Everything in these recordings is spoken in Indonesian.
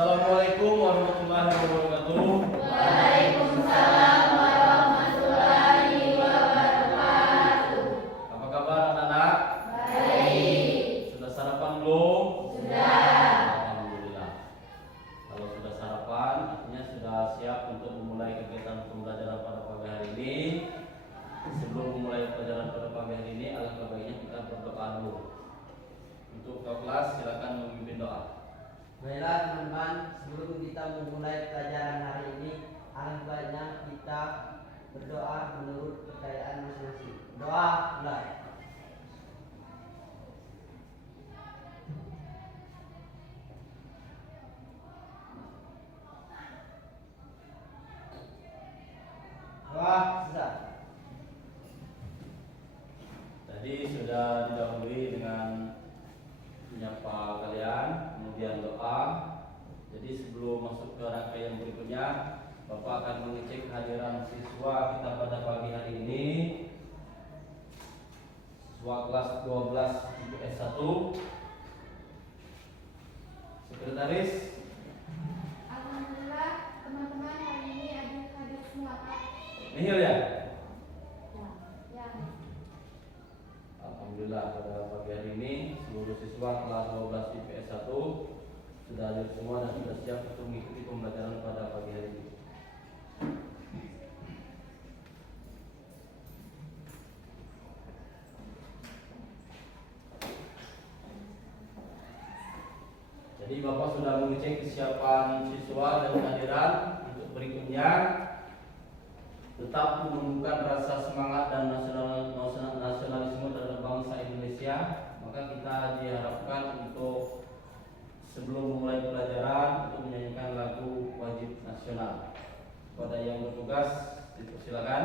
Assalamualaikum warahmatullahi wabarakatuh. Waalaikumsalam warahmatullahi wabarakatuh. Apa kabar anak-anak? Baik. Sudah sarapan belum? Sudah. Alhamdulillah. Kalau sudah sarapan, artinya sudah siap untuk memulai kegiatan pembelajaran pada pagi hari ini. Sebelum memulai pelajaran pada pagi hari ini, alangkah baiknya kita berdoa dulu. Untuk kelas, silakan memimpin doa. Baiklah teman-teman, sebelum kita memulai pelajaran hari ini, alangkah baiknya kita berdoa menurut kepercayaan masing-masing. Doa mulai. Doa selesai. Tadi sudah didahului dengan menyapa kalian, kemudian doa. Jadi sebelum masuk ke rangkaian berikutnya, Bapak akan mengecek kehadiran siswa kita pada pagi hari ini. Siswa kelas 12 IPS 1. Sekretaris, Alhamdulillah teman-teman hari ini hadir semua Pak. nihil ya? Ya. Alhamdulillah pada pagi hari ini seluruh siswa kelas 12 IPS 1 sudah hadir semua dan sudah siap untuk mengikuti pembelajaran pada pagi hari ini. Jadi Bapak sudah mengecek kesiapan siswa dan kehadiran. Untuk berikutnya, tetap menumbuhkan rasa semangat dan nasionalisme terhadap bangsa Indonesia. Maka kita diharapkan untuk sebelum memulai pelajaran untuk menyanyikan lagu wajib nasional. Kepada yang bertugas, dipersilakan.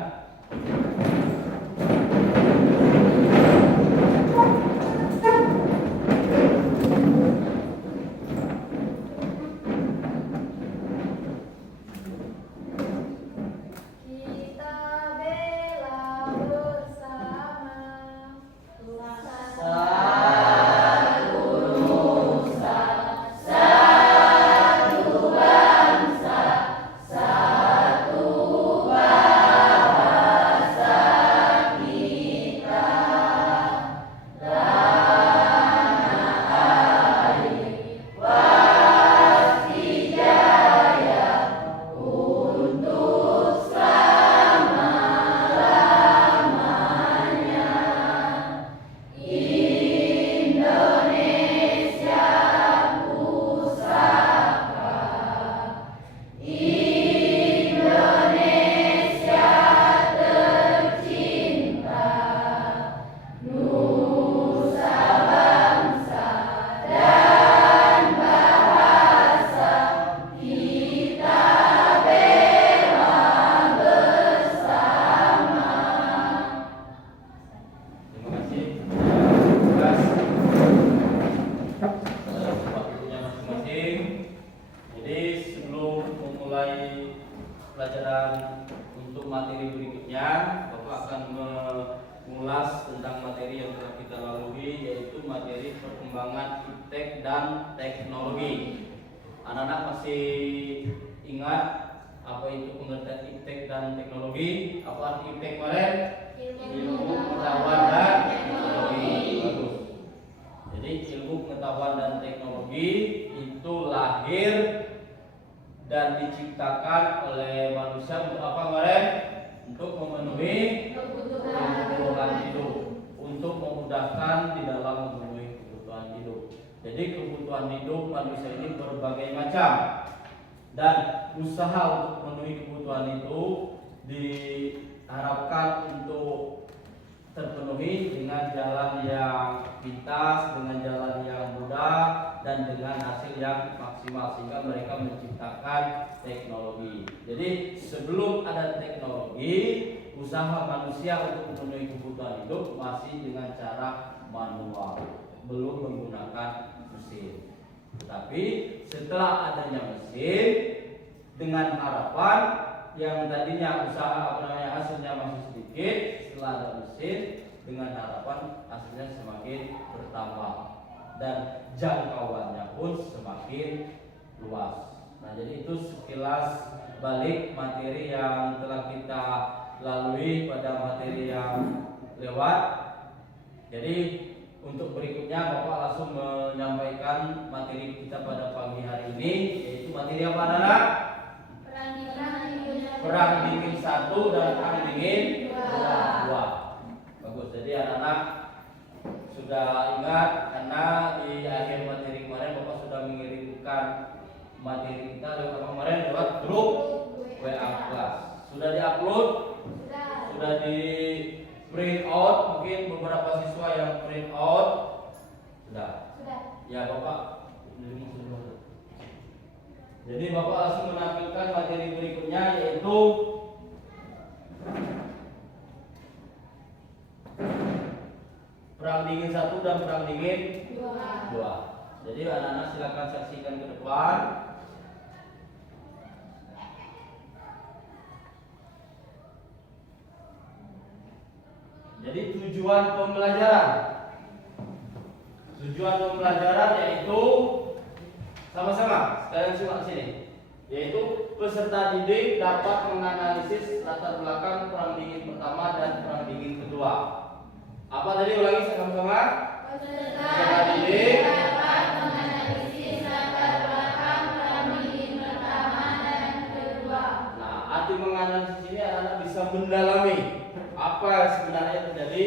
Kita bela bersama Terima kasih. Tugas waktunya masing-masing. Jadi sebelum memulai pelajaran untuk materi berikutnya, Bapak akan mengulas tentang materi yang telah kita lalui, yaitu materi perkembangan iptek dan teknologi. Anak-anak masih ingat apa itu pengertian iptek dan teknologi? Apa arti iptek kemarin? Ilmu pengetahuan dan teknologi. Bagus. Jadi ilmu pengetahuan dan teknologi itu lahir dan diciptakan oleh manusia untuk apa kemarin? Untuk memenuhi kebutuhan hidup, untuk memudahkan di dalam memenuhi kebutuhan hidup. Jadi kebutuhan hidup manusia ini berbagai macam, dan usaha untuk memenuhi kebutuhan itu diharapkan untuk terpenuhi dengan jalan yang pintas, dengan jalan yang mudah, dan dengan hasil yang maksimal, sehingga mereka menciptakan teknologi. Jadi sebelum ada teknologi, usaha manusia untuk memenuhi kebutuhan hidup masih dengan cara manual, belum menggunakan mesin. Tetapi setelah adanya mesin, dengan harapan yang tadinya usaha hasilnya masih sedikit, setelah ada mesin, dengan harapan hasilnya semakin bertambah dan jangkauannya pun semakin luas. Nah, jadi itu sekilas balik materi yang telah kita lalui pada materi yang lewat. Jadi untuk berikutnya Bapak langsung menyampaikan materi kita pada pagi hari ini, yaitu materi apa anak? Perang dingin 1 dan perang dingin 2. Bagus. Jadi anak-anak sudah ingat karena di akhir materi kemarin Bapak sudah mengirimkan materi kita lewat kemarin lewat grup WA kelas. Sudah diupload? Sudah di print out? Mungkin beberapa siswa yang print out sudah. Ya Bapak. Jadi Bapak langsung menampilkan materi berikutnya, yaitu perang dingin 1 dan perang dingin 2. Jadi anak-anak silakan saksikan ke depan. Jadi tujuan pembelajaran yaitu sama-sama sekalian simak sini, yaitu peserta didik dapat menganalisis latar belakang perang dingin pertama dan perang dingin kedua. Apa tadi ulangi sama-sama? Peserta didik dapat menganalisis latar belakang perang dingin pertama dan kedua. Nah, arti menganalisis ini anak-anak bisa mendalami apa sebenarnya terjadi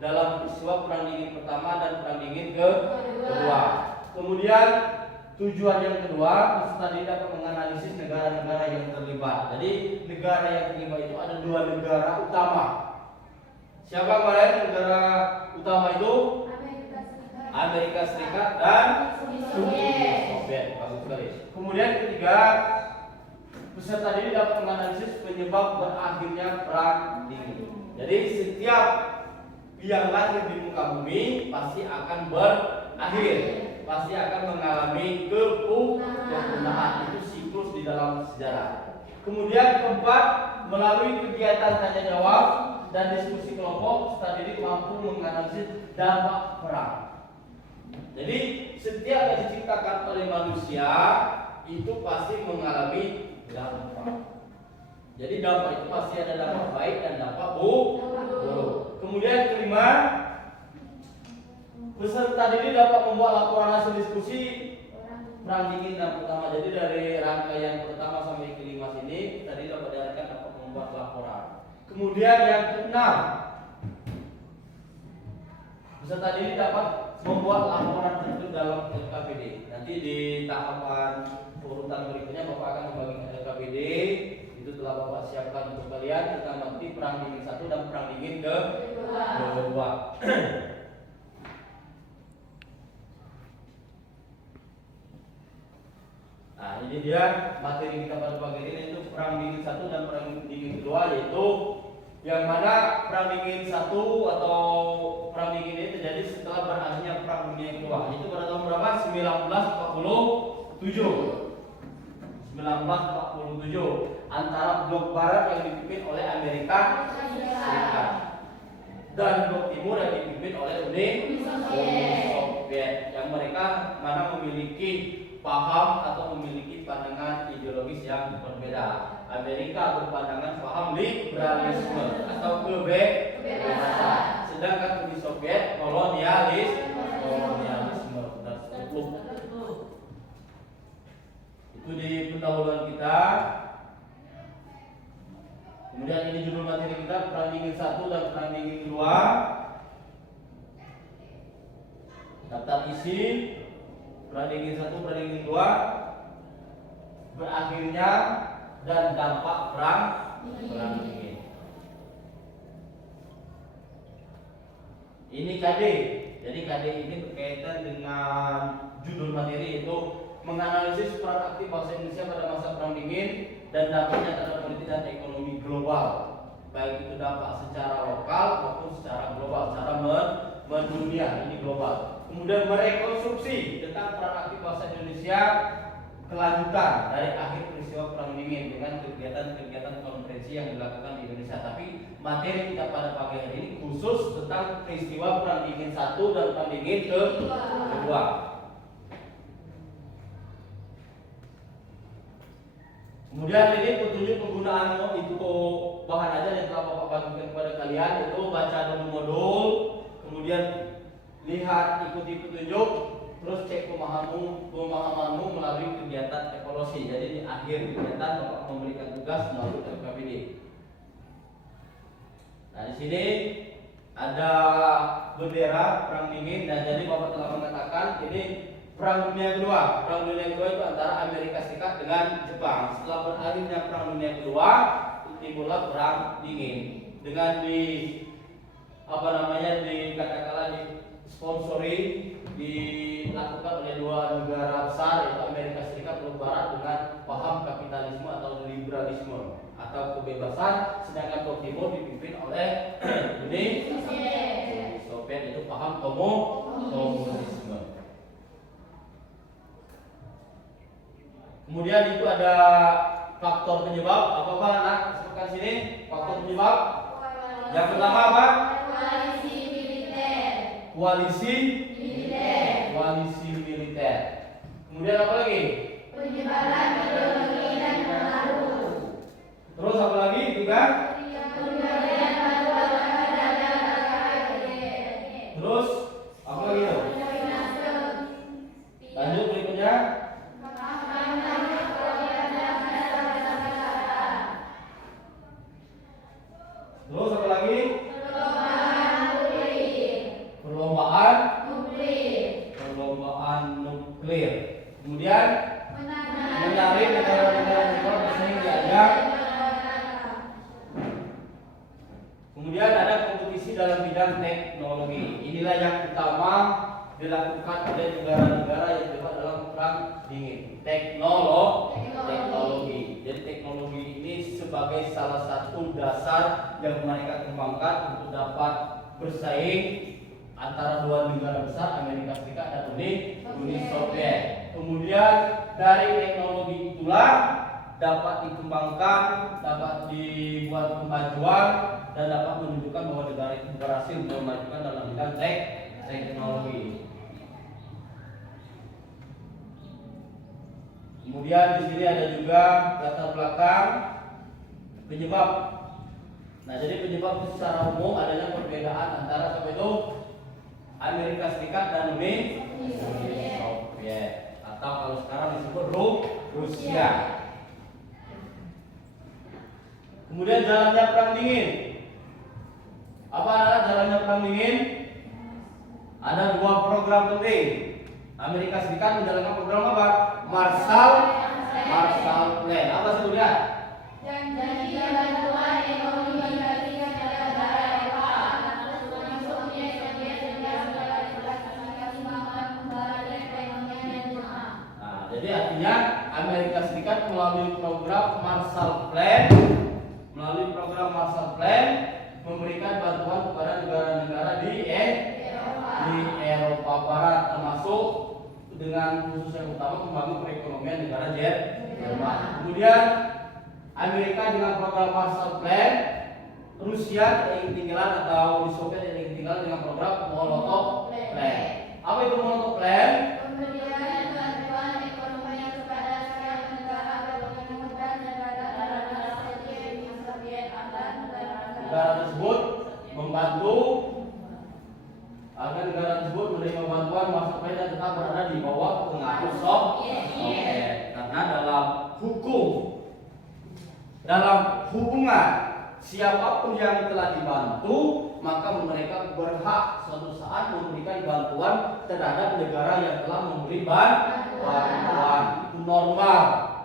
dalam peristiwa perang dingin pertama dan perang dingin kedua. Kemudian tujuan yang kedua, peserta didik dapat menganalisis negara-negara yang terlibat. Jadi negara yang terlibat itu ada 2 negara utama. Siapa kemarin negara utama itu? Amerika Serikat dan Soviet. Bagus sekali. Kemudian ketiga, peserta didik dapat menganalisis penyebab berakhirnya perang dingin. Jadi setiap yang lahir di muka bumi pasti akan berakhir, pasti akan mengalami kepunahan. Itu siklus di dalam sejarah. Kemudian keempat, melalui kegiatan tanya jawab dan diskusi kelompok, peserta didik mampu menganalisis dampak perang. Jadi setiap yang diciptakan oleh manusia itu pasti mengalami dampak. Jadi dampak itu pasti ada dampak baik dan dampak buruk. Kemudian kelima, peserta didik dapat membuat laporan hasil diskusi perang dingin dan pertama. Jadi dari rangkaian pertama sampai kelima sini tadi dapat diarahkan dapat membuat laporan. Kemudian yang keenam, peserta didik dapat membuat laporan tertulis dalam LKPD. Nanti di tahapan urutan berikutnya Bapak akan membagikan LKPD. Itu telah Bapak siapkan untuk kalian. Kita nanti perang dingin 1 dan perang dingin kedua. Nah, ini dia materi kita pada pagi ini, itu perang dingin 1 dan perang dingin kedua, yaitu yang mana perang dingin 1 atau perang dingin ini terjadi setelah berakhirnya perang dunia kedua. Itu pada tahun berapa? 1947 antara blok barat yang dipimpin oleh Amerika Serikat dan blok timur yang dipimpin oleh Uni Soviet, yang mereka mana memiliki paham atau memiliki pandangan ideologis yang berbeda. Amerika berpandangan paham liberalisme atau kebebasan, sedangkan Uni Soviet kolonialisme. Itu di pendahuluan kita. Kemudian ini judul materi kita, perang dingin 1 dan perang dingin 2. Daftar isi perang dingin 1, perang dingin 2, berakhirnya dan dampak perang dingin. Ini KD. Jadi KD ini berkaitan dengan judul materi, yaitu menganalisis peran aktif bangsa Indonesia pada masa perang dingin dan dampaknya terhadap politik dan ekonomi global, baik itu dampak secara lokal maupun secara global, secara mendunia, ini global. Kemudian merekonstruksi tentang peran aktif bangsa Indonesia kelanjutan dari akhir peristiwa perang dingin dengan kegiatan-kegiatan konferensi yang dilakukan di Indonesia. Tapi materi kita pada pagi hari ini khusus tentang peristiwa perang dingin 1 dan perang dingin kedua. Kemudian ini petunjuk penggunaan itu bahan aja yang telah Bapak bagikan kepada kalian, itu baca dulu modul, kemudian lihat ikuti petunjuk, terus cek pemahamanmu melalui kegiatan evaluasi. Jadi di akhir kegiatan Bapak memberikan tugas melalui LKPD. Nah di sini ada bendera perang dingin. Dan jadi Bapak telah mengatakan ini Perang Dunia Kedua. Perang Dunia Kedua itu antara Amerika Serikat dengan Jepang. Setelah berakhirnya Perang Dunia Kedua, timbullah Perang Dingin. Dengan dikatakanlah disponsori, dilakukan oleh dua negara besar, yaitu Amerika Serikat dan Barat dengan paham kapitalisme atau liberalisme atau kebebasan, sedangkan Blok Timur dipimpin oleh Uni Soviet, itu paham komunisme. Kemudian itu ada faktor penyebab. Apa anak? Sebutkan sini faktor penyebab. Yang pertama apa? Koalisi militer. Koalisi Militer. militer. Kemudian apa lagi? Penyebaran ideologi dan pengaruh. Terus apa lagi? Juga. Pemberian bantuan kepada negara. Terus apa lagi itu? Lanjut berikutnya. Terus apa lagi? Perlombaan nuklir. Kemudian menarik negara-negara bersaing diajak. Kemudian ada kompetisi dalam bidang teknologi. Inilah yang utama dilakukan oleh negara-negara yang terlibat dalam perang dingin. Teknologi. Jadi teknologi ini sebagai salah satu dasar yang mereka kembangkan untuk dapat bersaing antara dua negara besar, Amerika Serikat dan Uni Soviet. Kemudian dari teknologi itulah dapat dikembangkan, dapat dibuat kemajuan dan dapat menunjukkan bahwa negara itu berhasil memajukan dalam bidang teknologi. Kemudian di sini ada juga latar belakang penyebab. Nah, jadi penyebab itu secara umum adanya perbedaan antara apa itu Amerika Serikat dan Uni Soviet, atau kalau sekarang disebut Rusia. Kemudian jalannya perang dingin. Apa adalah jalannya perang dingin? Ada dua program penting. Amerika Serikat menjalankan program apa? Marshall Plan. Apa sebutnya? Janji bantuan ekonomi bagi negara Eropa, termasuk Uni Soviet dan kembali perekonomian yang lemah. Nah, jadi artinya Amerika Serikat melalui program Marshall Plan memberikan bantuan kepada negara-negara di Eropa Barat, termasuk dengan khusus yang utama membangun perekonomian negara Jerman. Kemudian Amerika dengan program Marshall Plan, Rusia yang ketinggalan atau Uni Soviet yang ketinggalan dengan program Molotov Plan. Apa itu Molotov Plan? Pemberian bantuan ekonomi kepada setiap negara berkomitmen dan negara-negara seperti Uni Soviet dan Negara tersebut membantu agar negara tersebut menerima bantuan Marshall Plan dan tetap berada di bawah pengaruh Soviet. Karena dalam hubungan siapapun yang telah dibantu, maka mereka berhak suatu saat memberikan bantuan terhadap negara yang telah memberi bantuan. Itu normal,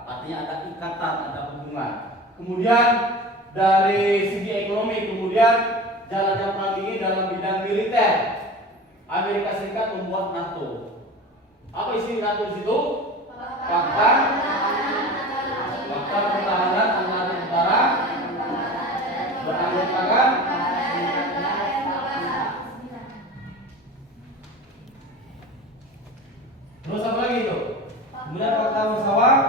artinya ada ikatan, ada hubungan. Kemudian dari segi ekonomi, kemudian jalannya perang dingin dalam bidang militer. Amerika Serikat membuat NATO. Apa isi NATO di situ? Fakta pertahanan antara negara beranggotakan. Terus apa lagi itu? Kemudian fakta musyawarah.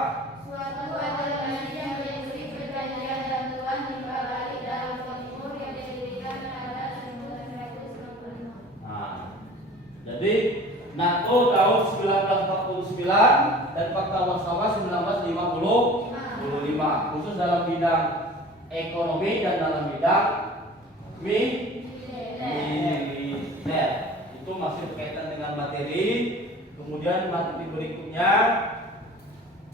suatu organisasi yang berisi perjanjian bantuan dibalik dalam Timur yang didirikan pada 1945. Nah, jadi NATO tahun 1949 dan fakta musyawarah 1955. 25. Khusus dalam bidang ekonomi dan dalam bidang militer. Itu masih berkaitan dengan materi. Kemudian materi berikutnya.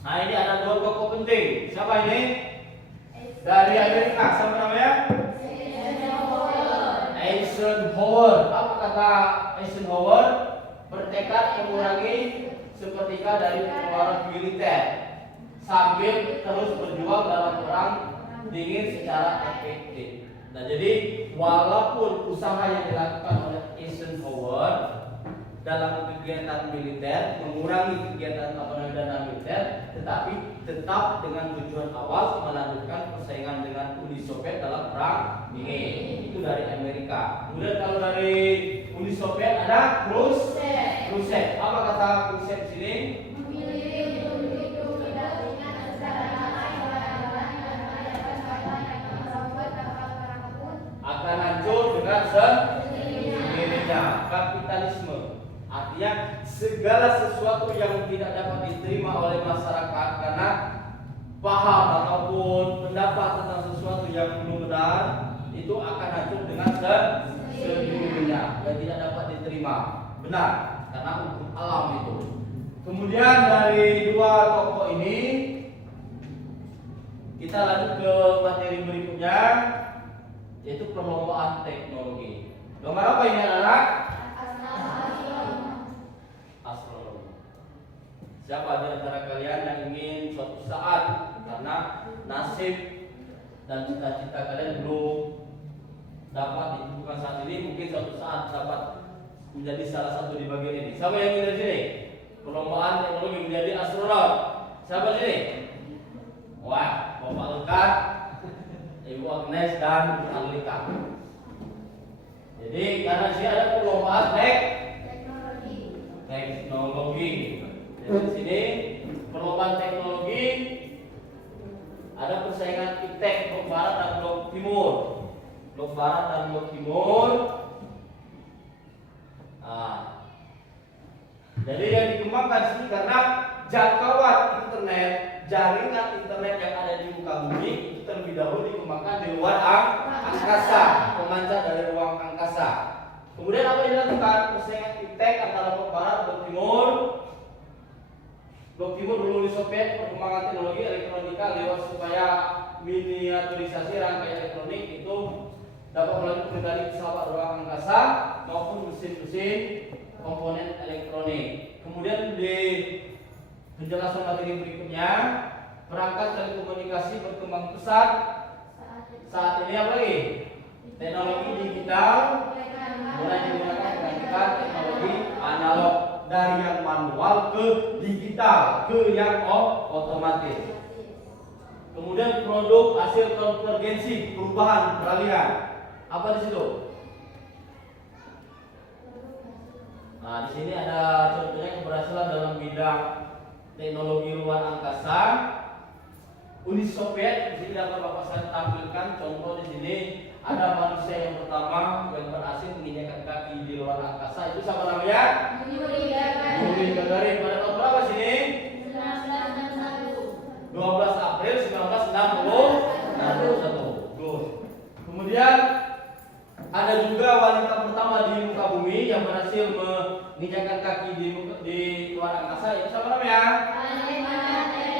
Nah, ini ada dua tokoh penting. Siapa ini? Dari Amerika. Siapa namanya? Eisenhower. Apa kata Eisenhower? Bertekad mengurangi sepertiga dari pengeluaran militer sambil terus berjuang dalam perang dingin secara efektif. Nah, jadi walaupun usaha yang dilakukan oleh Eisenhower dalam kegiatan militer mengurangi kegiatan dana militer, tetapi tetap dengan tujuan awal melanjutkan persaingan dengan Uni Soviet dalam perang dingin. Itu dari Amerika. Kemudian kalau dari Uni Soviet ada Khrushchev. Apa kata Khrushchev di sini? Akan hancur dengan sendirinya. Kapitalisme artinya segala sesuatu yang tidak dapat diterima oleh masyarakat karena paham ataupun pendapat tentang sesuatu yang belum benar itu akan hancur dengan sendirinya dan tidak dapat diterima. Benar, karena hukum alam itu. Kemudian dari dua tokoh ini kita lanjut ke materi berikutnya, yaitu perlombaan teknologi. Gambar apa ini anak? Astronomi. Siapa di antara kalian yang ingin suatu saat karena nasib dan cita-cita kalian belum dapat ditentukan saat ini, mungkin suatu saat dapat menjadi salah satu di bagian ini. Siapa yang ingin dari sini? Perlombaan teknologi menjadi astronot. Siapa sini? Wah, Bapak Lekat, Ibu Agnes dan Ibu Anglika. Jadi karena sini ada perlombaan teknologi. Jadi di sini perlombaan teknologi ada persaingan iptek blok barat dan blok timur. Blok barat dan blok timur. Nah, jadi yang dikembangkan sini karena jangkauan internet, jaringan internet yang ada di muka bumi itu terlebih dahulu dikembangkan di luar angkasa, pemancar dari ruang angkasa. Kemudian apa yang dilakukan? Persaingan iptek antara blok barat dan blok timur. Blok timur dulu Uni Soviet, perkembangan teknologi elektronika lewat supaya miniaturisasi rangkaian elektronik itu dapat melalui pengendali pesawat ruang angkasa maupun mesin-mesin komponen elektronik. Kemudian di penjelasan materi berikutnya, perangkat telekomunikasi berkembang pesat. Saat ini apa lagi? Teknologi digital mulai digunakan menggantikan teknologi analog dari yang manual ke digital, ke yang otomatis. Kemudian produk hasil konvergensi, perubahan, peralihan. Apa di situ? Nah, di sini ada contohnya keberhasilan dalam bidang teknologi luar angkasa. Uni Soviet, di sini dapat Bapak saya tampilkan contoh di sini ada manusia yang pertama yang berhasil menginjakan kaki di luar angkasa. Itu siapa namanya? Yuri Gagarin. Pada tahun berapa sini? 12 April 1961. Kemudian ada juga wanita pertama di muka bumi yang berhasil menginjakan kaki di luar angkasa. Itu siapa namanya?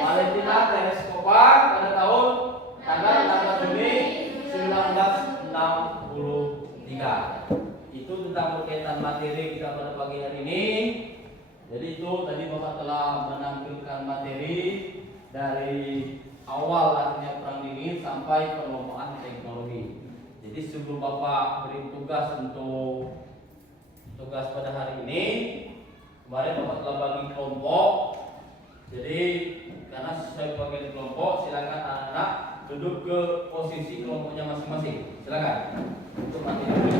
Valentina Tereskova pada tahun tanggal 16 Juni 1963. Itu tentang berkaitan materi kita pada pagi hari ini. Jadi itu tadi Bapak telah menampilkan materi dari awal artinya perang dingin sampai perlombaan teknologi. Jadi sebelum Bapak beri tugas untuk tugas pada hari ini, kemarin Bapak telah bagi kelompok. Jadi karena sesuai bagian kelompok, silakan anak-anak duduk ke posisi kelompoknya masing-masing. Silakan. Untuk materi.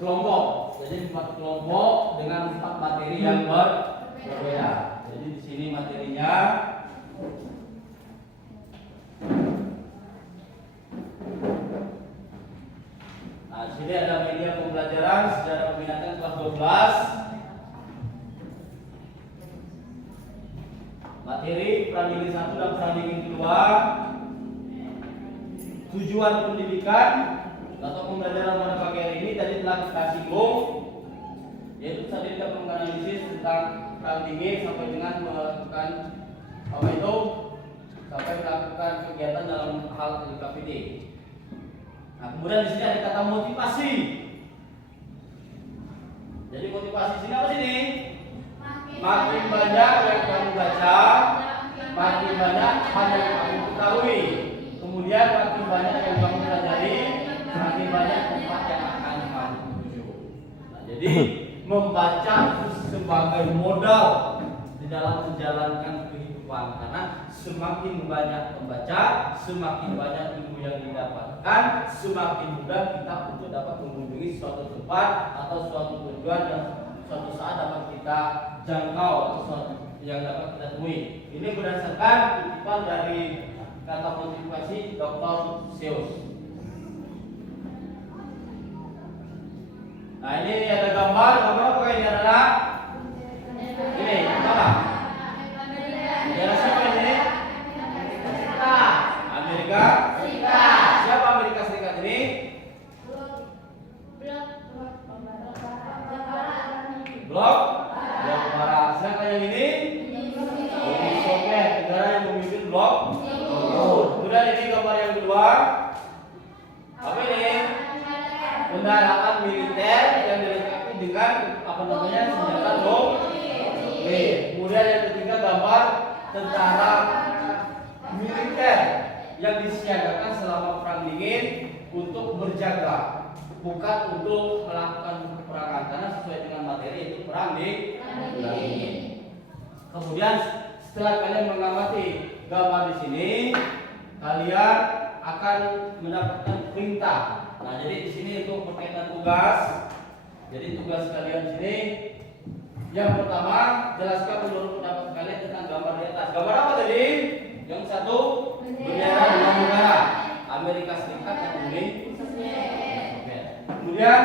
kelompok. Jadi 4 kelompok dengan 4 materi yang berbeda. Jadi di sini materinya nah, di sini ada media pembelajaran sejarah peminatan kelas 12. Materi pradingin 1 dan pradingin 2. Tujuan pendidikan atau pembelajaran pada pagi hari ini tadi telah kita singgung, yaitu tadi kita menganalisis tentang pradingin sampai dengan melakukan apa itu sampai melakukan kegiatan dalam hal LKPD. Nah, kemudian di sini ada kata motivasi. Jadi motivasi di sini apa sih ini? Makin banyak yang kamu baca, makin banyak hal yang kamu ketahui. Kemudian makin banyak yang kamu pelajari, makin banyak tempat yang akan kamu tuju. Nah, jadi membaca itu sebagai modal di dalam menjalankan kehidupan, karena semakin banyak membaca, semakin banyak ilmu yang didapatkan, semakin mudah kita untuk dapat mengunjungi suatu tempat atau suatu tujuan yang suatu saat dapat kita jangkau atau suatu yang dapat kita temui. Ini berdasarkan kutipan dari kata motivasi Dr. Seuss. Nah, ini ada gambar apa ini adalah ini apa? Negara siapa ini? Amerika Serikat. Siapa Amerika Serikat ini? Blok Barat. Siapa yang ini? Uni Soviet, negara yang memimpin blok. Kemudian ini gambar yang kedua. Apa ini? Kendaraan militer yang dilengkapi dengan apa namanya senjata nuklir. Kemudian yang ketiga gambar tentara militer yang disiagakan selama perang dingin untuk berjaga, bukan untuk melakukan peperangan, karena sesuai dengan materi itu perang dingin. Kemudian setelah kalian mengamati gambar di sini, kalian akan mendapatkan perintah. Nah, jadi di sini itu berkaitan tugas. Jadi tugas kalian di sini yang pertama, jelaskan menurut pendapat kalian tentang gambar di atas. Gambar apa tadi? Yang satu, bendera dua negara, Amerika Serikat dan Uni Soviet. Kemudian,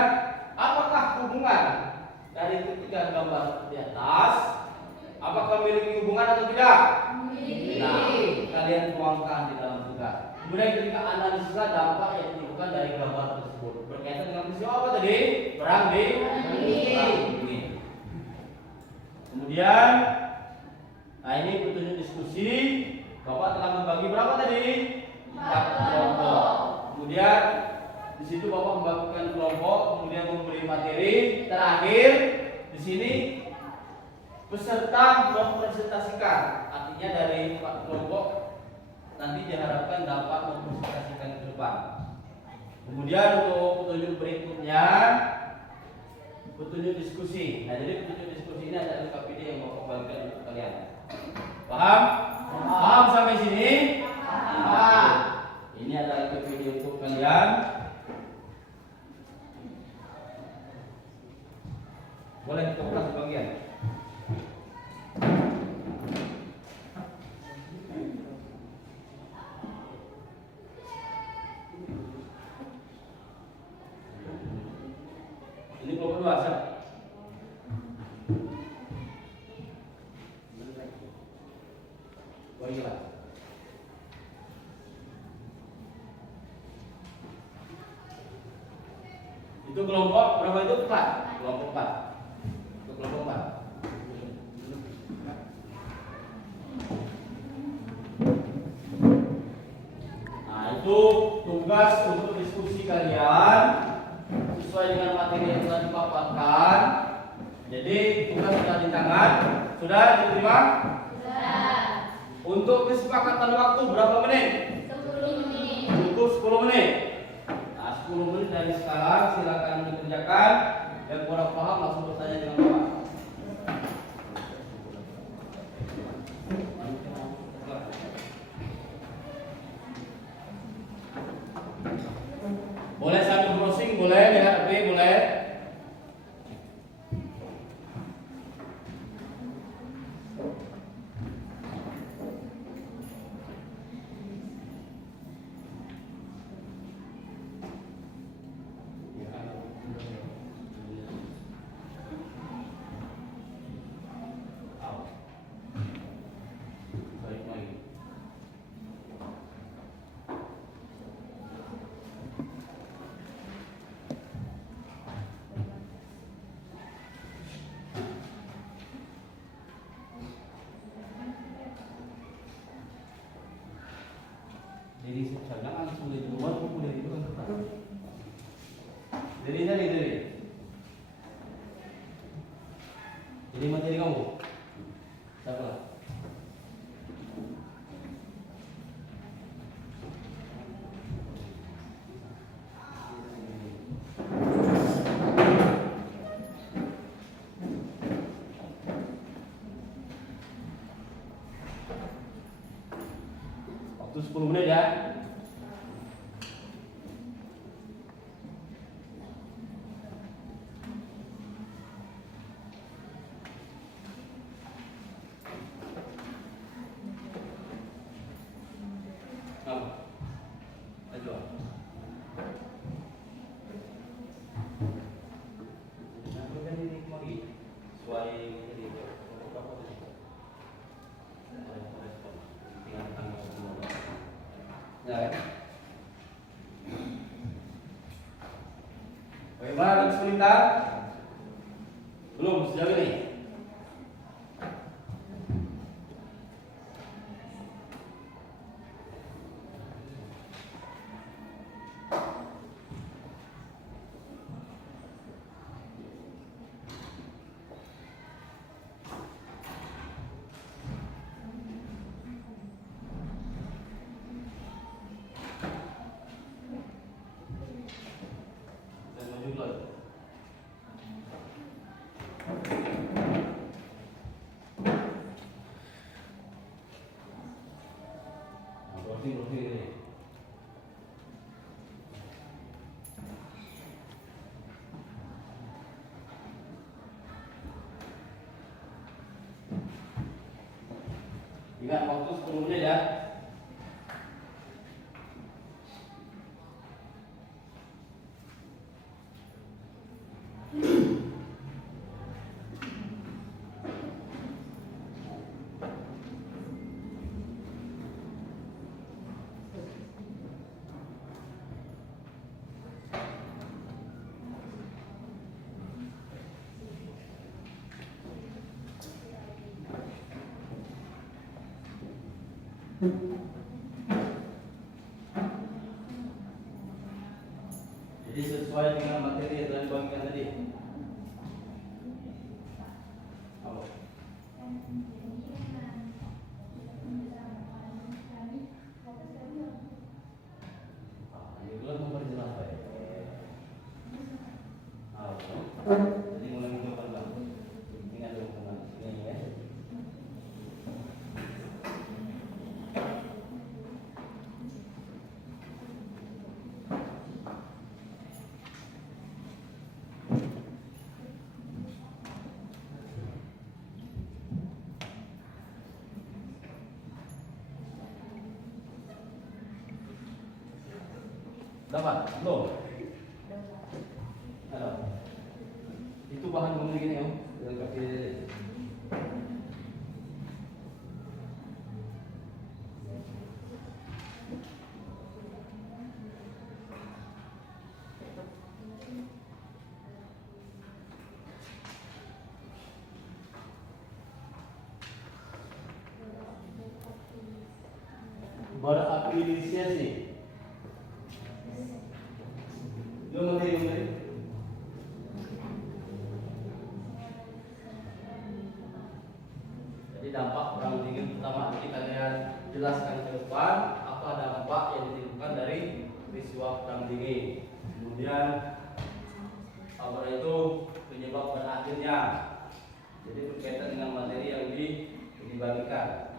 apakah hubungan dari ketiga gambar di atas? Apakah memiliki hubungan atau tidak? Nah, kalian tuangkan di dalam tugas. Kemudian ketika analisislah dampak yang ditimbulkan dari gambar tersebut berkaitan dengan peristiwa apa tadi? Perang dingin. Kemudian, nah ini petunjuk diskusi. Bapak telah membagi berapa tadi? 4 kelompok. Kemudian di situ Bapak membagikan kelompok, kemudian memberi materi. Terakhir di sini peserta mempresentasikan. Artinya dari 4 kelompok nanti diharapkan dapat mempresentasikan ke depan. Kemudian untuk petunjuk berikutnya, petunjuk diskusi. Nah, jadi petunjuk diskusi ini ada LKPD yang Bapak bagikan untuk kalian. Paham? Paham sampai sini? Paham. Ini ada LKPD untuk kalian. Boleh kita ulas bagian. Ini kelompok 2, siap? Oh iya. Itu kelompok berapa itu? 4. Kelompok 4. Itu kelompok 4. Nah, itu tugas untuk diskusi kalian sesuai dengan materi yang telah dipaparkan. Jadi tugas sudah di tangan, sudah diterima? Sudah. Untuk kesepakatan waktu berapa menit? 10 menit. Cukup 10 menit. Nah, 10 menit dari sekarang silakan dikerjakan. Yang kurang paham langsung bertanya dengan Bapak. Boleh sambil browsing, boleh lihat HP, boleh. Jadi materi kamu. Siapa? Waktu 10 menit ya. Apa? Ayo. Nah, kan ini kemari. Sesuai jadi apa tadi? Tinggal tanggal semua. Ya kan? Bagaimana kesulitan? Belum sejauh ini. Dan maju lagi. Browsing ini. Ingat waktu 10 menit ya. Jadi sesuai dengan materi yang telah dibagikan tadi. Apa? Ini dulu memperjelas Pak. Jadi mulai mencoba Bang. Ingat dulu teman. Ini ya. Dapat? Belum? Ada. Itu bahan kamu gini ya, yang kaki. Berapresiasi. Belum materi. Jadi dampak perang dingin pertama ini kalian jelaskan ke depan apa dampak yang ditimbulkan dari peristiwa perang dingin. Kemudian apa itu penyebab berakhirnya. Jadi berkaitan dengan materi yang dibagikan.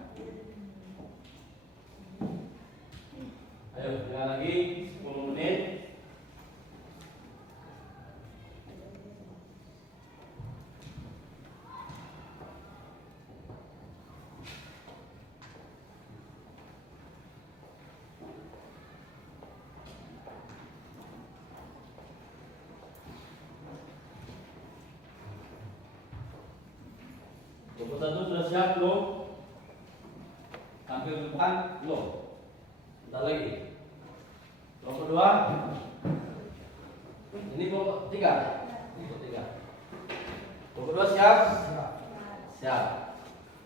Ayo, jangan lagi 10 menit. Kelompok 1 sudah siap belum? Tampil di depan belum? Bentar lagi. Kelompok 2. Ini kelompok 3. Kelompok 3. Kelompok 2 siap? Siap.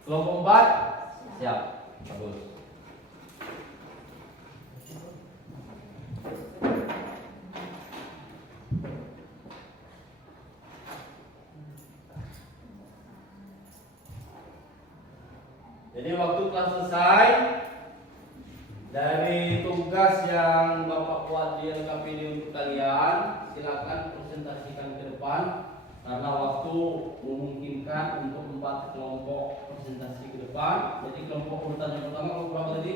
Kelompok 4 siap. Bagus. Jadi waktu telah selesai. Dari tugas yang Bapak buat di LKPD untuk kalian, silakan presentasikan ke depan karena waktu memungkinkan untuk 4 kelompok presentasi ke depan. Jadi kelompok urutan yang pertama kelompok berapa tadi?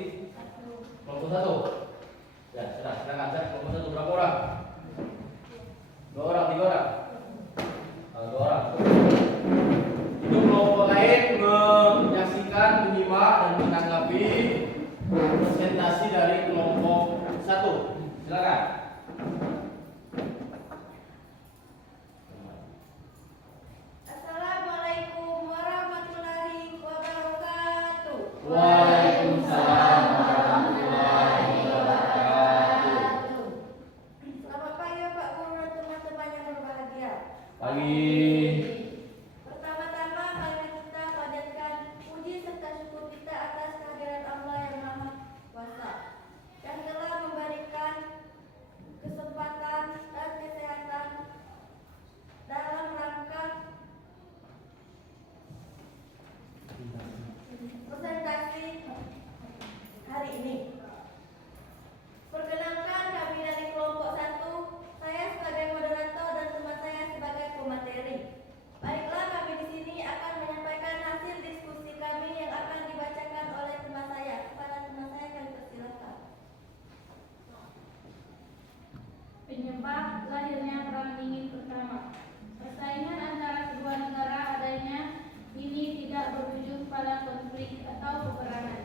Kelompok 1. Ya, silakan cek kelompok 1 berapa orang? 2 orang, 3 orang? 2 orang. Itu kelompok lain menyaksikan, menyimak dan menanggapi presentasi dari kelompok 1. Silakan. Assalamualaikum warahmatullahi wabarakatuh. Waalaikumsalam warahmatullahi wabarakatuh. Selamat pagi Bapak Guru dan teman-teman yang berbahagia. Pagi. Pertama-tama mari kita panjatkan puji serta syukur kita atas kehadiran Allah yang Maha Kuasa yang telah memberikan kesempatan dan kesehatan dalam rangka presentasi hari ini. Perkenalkan kami dari kelompok 1, saya sebagai moderator dan teman saya sebagai pemateri. Baiklah, kami di sini akan menyampaikan hasil diskusi kami yang akan dibacakan oleh teman saya. Kepada teman saya kami persilakan. Penyebab lahirnya Perang Dingin Pertama. Persaingan antara kedua negara adanya ini tidak berujung pada konflik atau peperangan.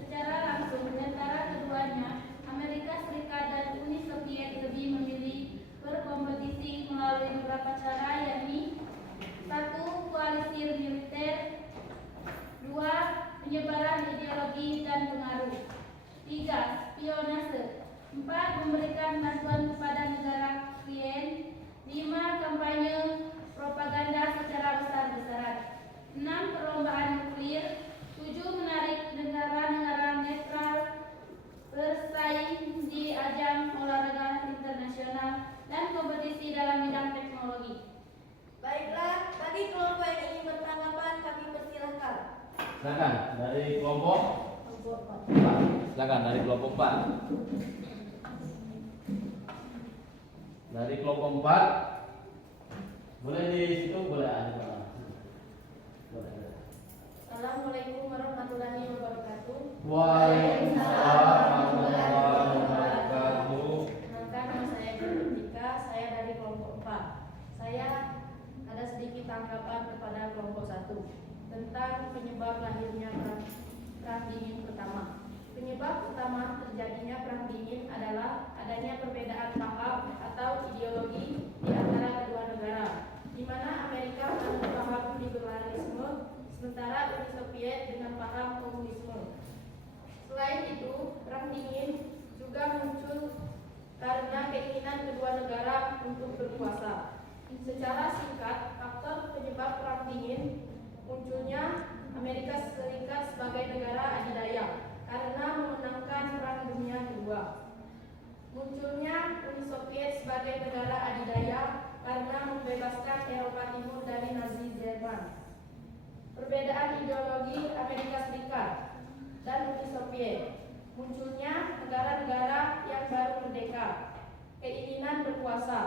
Secara langsung, di antara keduanya, Amerika Serikat dan Uni Soviet lebih memilih berkompetisi melalui beberapa cara, yakni 1. Koalisi militer, 2. Penyebaran ideologi dan pengaruh, 3. Spionase, 4. Memberikan bantuan kepada negara klien, 5. Kampanye propaganda secara besar-besaran, 6. Perlombaan nuklir, 7. Menarik negara-negara netral bersaing di ajang olahraga internasional dan kompetisi dalam bidang teknologi. Baiklah, bagi kelompok yang ingin bertanggapan kami persilahkan. Silakan dari kelompok 4. Silakan dari kelompok 4. Dari kelompok 4 boleh di situ, boleh ada. Boleh. Assalamualaikum warahmatullahi wabarakatuh. Waalaikumsalam warahmatullahi wabarakatuh. Perkenalkan, nama saya Jessica, saya dari kelompok 4. Saya ada sedikit tanggapan kepada kelompok 1 tentang penyebab lahirnya Perang Dingin Pertama. Penyebab utama terjadinya Perang Dingin adalah adanya perbedaan paham atau ideologi di antara kedua negara, di mana Amerika menganut paham liberalisme, sementara Uni Soviet dengan paham komunisme. Selain itu, Perang Dingin juga muncul karena keinginan kedua negara untuk berkuasa. Secara singkat, faktor penyebab Perang Dingin munculnya Amerika Serikat sebagai negara adidaya karena memenangkan Perang Dunia Kedua. Munculnya Uni Soviet sebagai negara adidaya karena membebaskan Eropa Timur dari Nazi Jerman. Perbedaan ideologi Amerika Serikat dan Uni Soviet. Munculnya negara-negara yang baru merdeka. Keinginan berkuasa.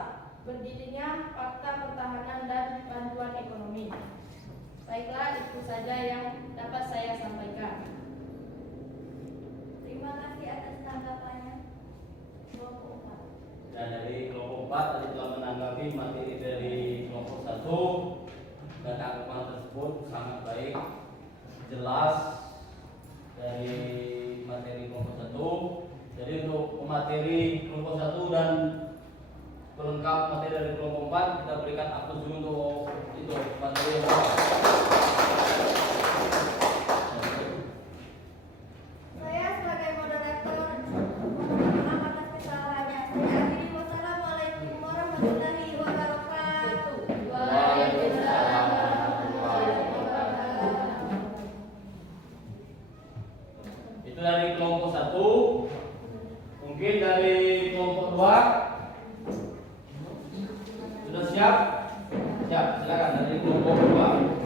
Berdirinya Fakta Pertahanan dan Bantuan Ekonomi. Baiklah, itu saja yang dapat saya sampaikan. Terima kasih atas tanggapannya. Kelompok 4. Dan dari kelompok 4 tadi telah menanggapi materi dari kelompok 1 dan tanggapan tersebut sangat baik, jelas dari materi kelompok 1. Jadi untuk materi kelompok 1 dan pelengkap materi dari kelompok 4 kita berikan aplaus dulu untuk itu materi yang pertama. Saya sebagai moderator mohon maaf atas kesalahannya. Saya akhiri. Wassalamualaikum warahmatullahi wabarakatuh. Waalaikumsalam warahmatullahi wabarakatuh. Itu dari kelompok 1. Mungkin dari kelompok 2 sudah siap? Siap, silakan dari kelompok 2.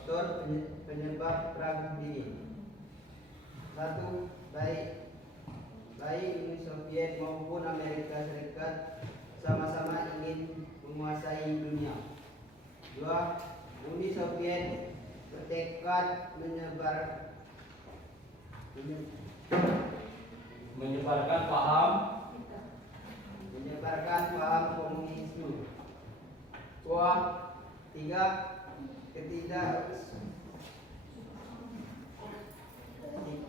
faktor penyebab perang dingin. 1. Baik Uni Soviet maupun Amerika Serikat sama-sama ingin menguasai dunia. 2. Uni Soviet bertekad menyebarkan paham komunisme. 3.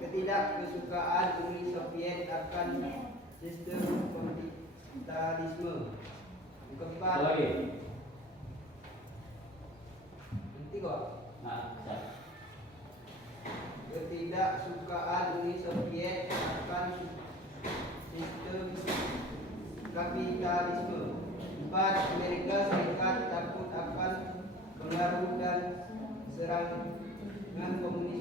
Ketidakkesukaan Uni Soviet akan sistem kapitalisme. 4. Lagi. Nanti kok. Nah, bisa. Ketidaksukaan Uni Soviet akan sistem kapitalisme. 4. Amerika Serikat takut akan pengaruh dan serangan komunis.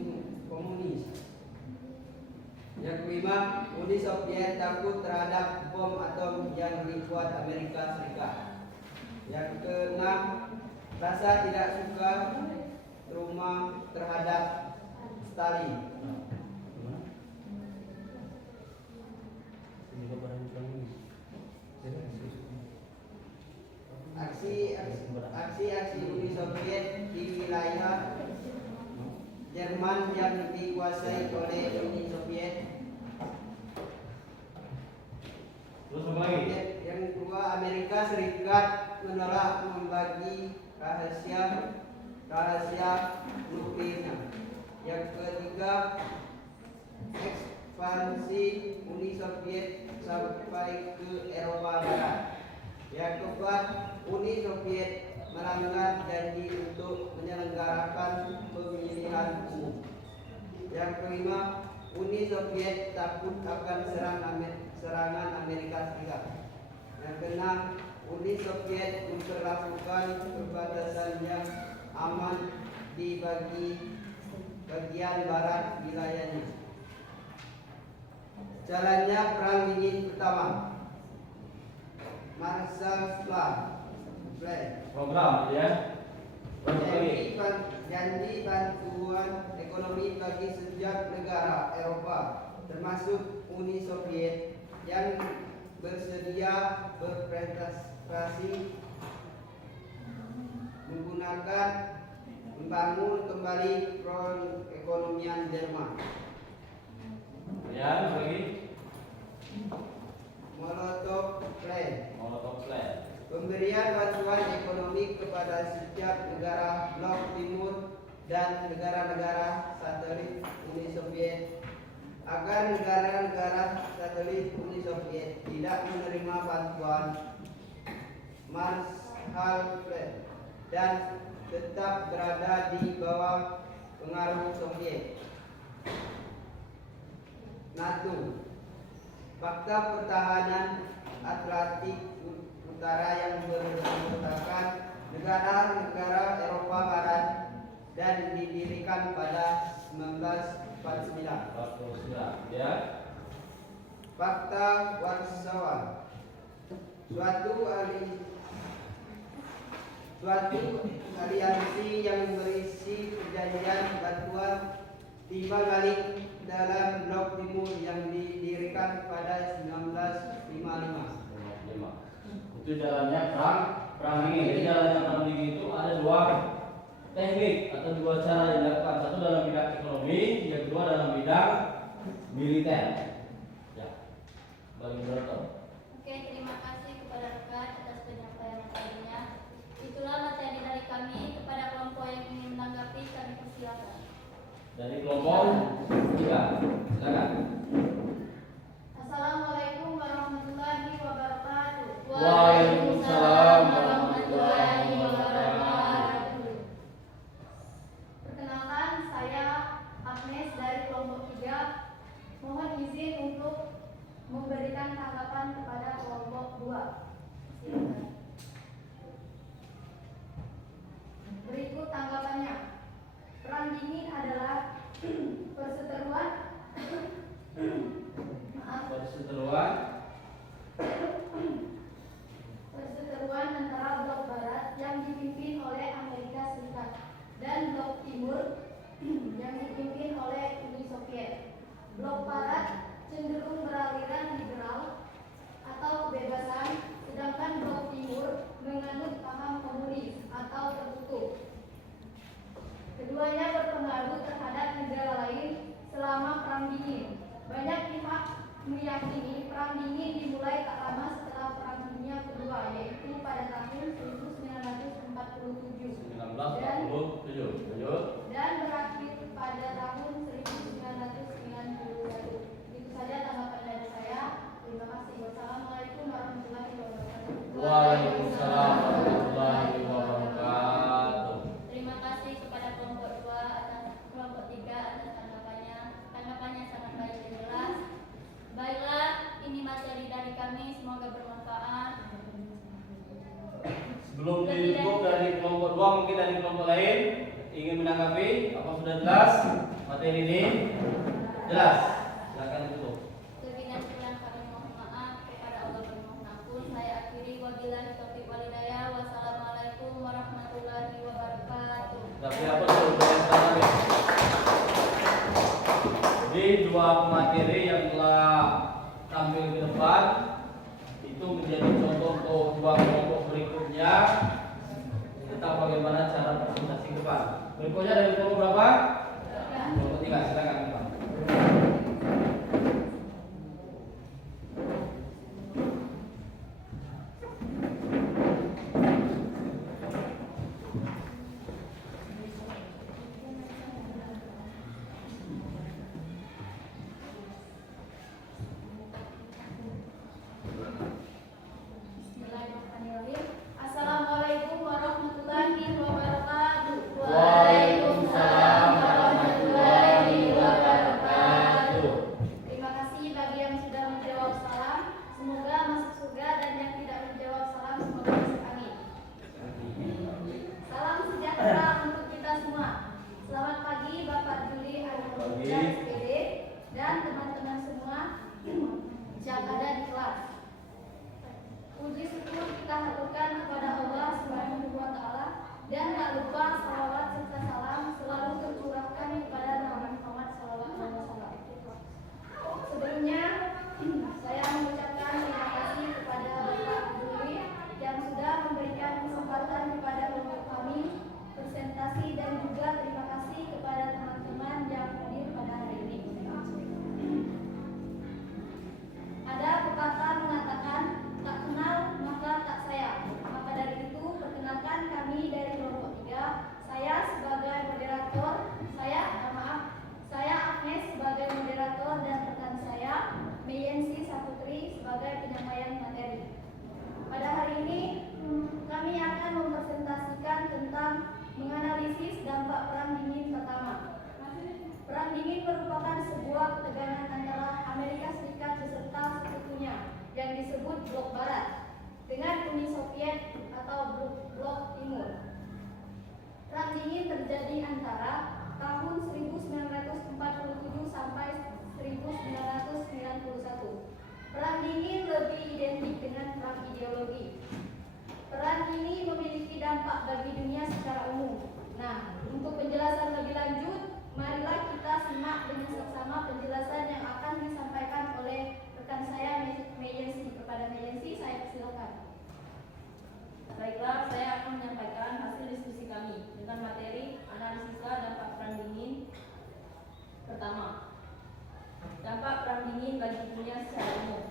Yang kelima, Uni Soviet takut terhadap bom atom yang dibuat Amerika Serikat. Yang keenam, rasa tidak suka trauma terhadap Stalin. Aksi Uni Soviet di wilayah Jerman yang dikuasai oleh Uni Soviet. Terus apa lagi? Yang kedua, Amerika Serikat menolak membagi rahasia nuklirnya. Yang ketiga, ekspansi Uni Soviet sampai ke Eropa Barat. Yang keempat, Uni Soviet melanggar janji untuk menyelenggarakan pemilihan umum. Yang kelima, Uni Soviet takut akan serangan Amerika Serikat. Yang keenam, Uni Soviet memperlakukan perbatasan yang aman di bagian barat wilayahnya. Jalannya Perang Dingin pertama. Marshall Plan. Program ya. Janji bantuan ekonomi bagi setiap negara Eropa termasuk Uni Soviet yang bersedia berprestasi membangun kembali perekonomian Jerman. Ya, lagi. Molotov Plan. Pemberian bantuan ekonomi kepada setiap negara blok timur dan negara-negara satelit Uni Soviet agar negara-negara satelit Uni Soviet tidak menerima bantuan Marshall Plan dan tetap berada di bawah pengaruh Soviet. NATO. Fakta pertahanan Atlantik Utara yang beranggotakan negara-negara Eropa Barat dan didirikan pada 1949. Ya. Fakta Warsawa. Suatu aliansi yang berisi perjanjian bantuan timbal balik dalam blok timur yang didirikan pada 1955. Itu jalannya perang dingin. Jadi jalannya perang dingin itu ada dua teknik atau dua cara yang dilakukan. Satu dalam bidang ekonomi, yang kedua dalam bidang militer. Ya, bagi moderator. Oke, terima kasih kepada rekan atas penyampaian materinya. Itulah materi dari kami. Kepada kelompok yang ingin menanggapi, kami persilakan. Dari kelompok 3, silakan. Assalamualaikum warahmatullahi wabarakatuh. Waalaikumsalam warahmatullahi wabarakatuh. Perkenalkan, saya Agnes dari kelompok 3. Mohon izin untuk memberikan tanggapan meyakini Perang Dingin dimulai tak lama setelah Perang Dunia Kedua, yaitu pada tahun 1947 dan berakhir pada tahun 1991. Itu saja tanggapan dari saya. Terima kasih. Wassalamualaikum warahmatullahi wabarakatuh. Waalaikumsalam warahmatullahi wabarakatuh. Terima kasih kepada kelompok 2 atas kelompok 3 atas tanggapannya. Tanggapannya sangat baik dan jelas. Baiklah, ini materi dari kami, semoga bermanfaat. Sebelum ditutup dari kelompok 2, mungkin dari kelompok lain ingin menanggapi apa sudah jelas materi ini? Jelas. Silakan tutup. Lebih dan kurang kami mohon maaf, kepada Allah bermohon ampun. Saya akhiri, wabillahi taufiq wal hidayah. Wassalamualaikum warahmatullahi wabarakatuh. Tapi apa sudah? Jadi dua materi yang telah tampil ke depan itu menjadi contoh untuk dua kelompok berikutnya tentang bagaimana cara presentasi ke depan. Berikutnya dari kelompok berapa? Kelompok 3, silakan Pak. Bismillahirrahmanirrahim. Assalamualaikum warahmatullahi wabarakatuh. Waalaikumsalam warahmatullahi wabarakatuh. Terima kasih bagi yang sudah menjawab salam. Semoga masuk surga, dan yang tidak menjawab salam semoga masuk angin. Salam sejahtera untuk kita semua. Selamat pagi Bapak Juli Arifudin SPD dan teman-teman semua yang ada di kelas. Puji syukur kita haturkan kepada Allah Subhanahu wa taala, dan tak lupa salawat serta salam selalu tercurahkan kepada Nabi Muhammad sallallahu alaihi wasallam. Sebelumnya saya mengucapkan terima kasih kepada Bapak Juli yang sudah memberikan kesempatan kepada kelompok kami presentasi, dan juga terima kasih kepada teman-teman yang hadir pada hari ini. Ada pepatah mengatakan, tak kenal maka tak sayang. Maka dari itu, perkenalkan kami dari kelompok 3. Saya sebagai moderator, saya Agnes sebagai moderator, dan rekan saya Meyensi Saputri sebagai penyampaian materi. Pada hari ini kami akan mempresentasikan tentang menganalisis dampak Perang Dingin pertama. Perang Dingin merupakan sebuah ketegangan antara Amerika Serikat beserta sekutunya yang disebut Blok Barat dengan Uni Soviet atau Blok Timur. Perang Dingin terjadi antara tahun 1947 sampai 1991. Perang Dingin lebih identik dengan perang ideologi. Perang ini memiliki dampak bagi dunia secara umum. Nah, untuk penjelasan lebih lanjut, marilah kita simak dengan seksama penjelasan yang akan disampaikan oleh rekan saya Meyensi. Kepada Meyensi, saya persilakan. Baiklah, saya akan menyampaikan hasil diskusi kami dengan materi analisisa dampak Perang Dingin. Pertama, dampak Perang Dingin bagi dunia secara umum.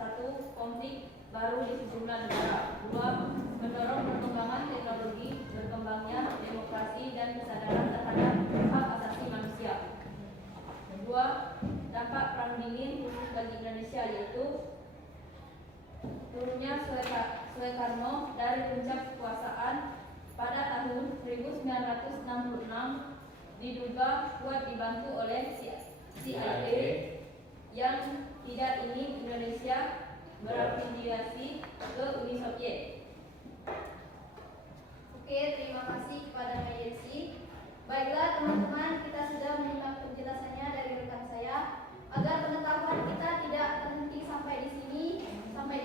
1. Konflik baru di sejumlah negara. 2. Mendorong perkembangan teknologi, berkembangnya demokrasi dan kesadaran terhadap hak asasi manusia. 2. Dampak Perang Dingin khusus bagi Indonesia, yaitu turunnya Soekarno dari puncak kekuasaan pada tahun 1966, diduga kuat dibantu oleh CIA yang tidak ingin Indonesia berafiliasi ke Uni Soviet. Oke, terima kasih kepada Meyensi. Baiklah teman-teman, kita sudah menyimak penjelasannya dari rekan saya. Agar pengetahuan kita tidak terhenti sampai di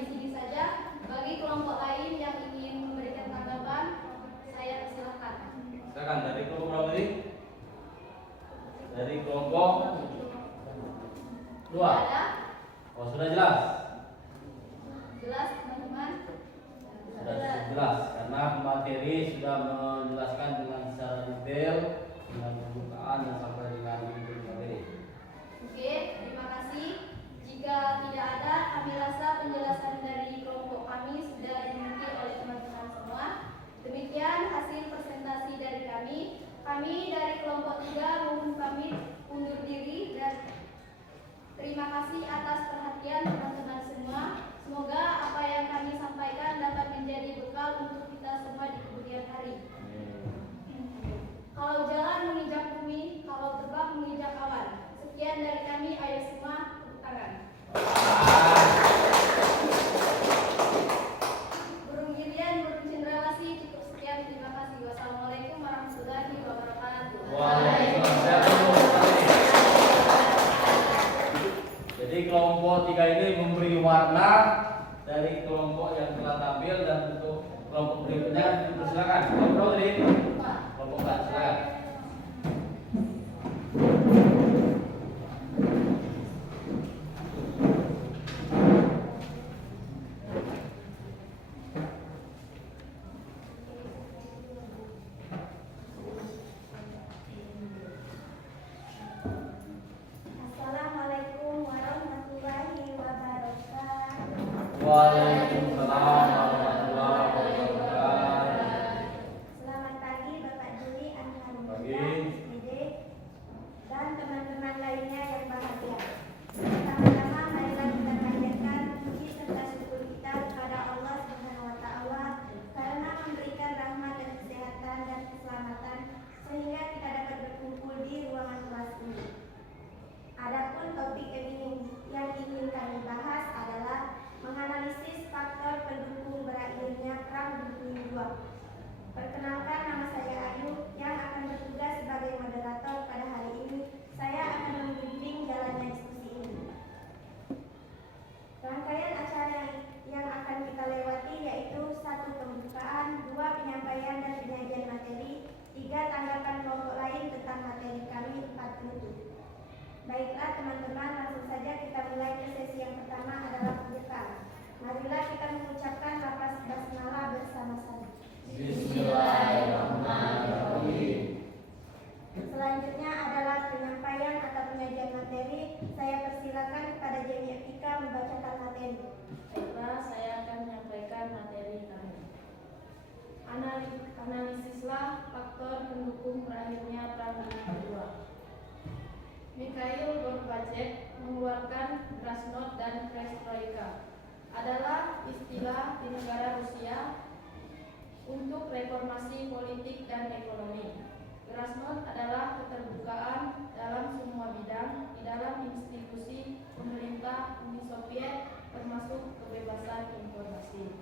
sini saja. Bagi kelompok lain yang ingin memberikan tanggapan, saya persilakan. Silakan dari kelompok berapa tadi? Dari kelompok 2. Ada? Oh, sudah jelas. Jelas teman-teman? Sudah jelas karena materi sudah menjelaskan dengan secara detail, dengan pembukaan dan sampai dengan materi. Oke, terima kasih. Jika tidak ada, kami rasa penjelasan dari kelompok kami sudah dimengerti oleh teman-teman semua. Demikian hasil presentasi dari kami. Kami dari kelompok 3 mohon pamit undur diri dan terima kasih atas perhatian teman-teman semua. Semoga apa yang kami sampaikan dapat menjadi bekal untuk kita semua di kemudian hari. Kalau jalan menginjak bumi, kalau terbang menginjak awan. Sekian dari kami, ayo semua tepuk tangan. Burung Irian, burung cendrawasih, cukup sekian. Terima kasih. Wassalamualaikum warahmatullahi wabarakatuh. Jadi kelompok 3 ini memberi warna dari kelompok yang telah tampil, dan untuk kelompok berikutnya dipersilakan. Kelompok tadi, kelompok 4, silakan. Assalamualaikum warahmatullahi wabarakatuh. Waalaikumsalam warahmatullahi wabarakatuh. Selamat pagi Bapak Juli Anharumda, Pagi. SPD, dan teman-teman lainnya yang bahagia. Pertama-tama marilah kita panjatkan puji serta syukur kita kepada Allah Subhanahu wa taala karena memberikan rahmat dan kesehatan dan keselamatan sehingga kita dapat berkumpul di ruangan kelas ini. Adapun topik yang ingin kami bahas adalah menganalisis faktor pendukung berakhirnya Perang Dunia II. Perkenalkan, nama saya Ayu yang akan bertugas sebagai moderator pada hari ini. Saya akan membimbing jalannya diskusi ini. Rangkaian acara yang akan kita lewati yaitu 1. Pembukaan, 2. Penyampaian dan penyajian materi, 3. Tanggapan kelompok lain tentang materi kami, 4. Penutup. Baiklah teman-teman, langsung saja kita mulai ke sesi yang pertama adalah pembukaan. Marilah kita mengucapkan lafaz basmalah bersama-sama. Bismillahirrahmanirrahim. Selanjutnya adalah penyampaian atau penyajian materi. Saya persilakan kepada Jenny Etika membacakan materi. Baiklah, saya akan menyampaikan materi kami. Analisislah faktor pendukung berakhirnya Perang Dunia II. Mikhail Gorbachev mengeluarkan Glasnost dan Perestroika adalah istilah di negara Rusia untuk reformasi politik dan ekonomi. Glasnost adalah keterbukaan dalam semua bidang di dalam institusi pemerintah Uni Soviet, termasuk kebebasan informasi.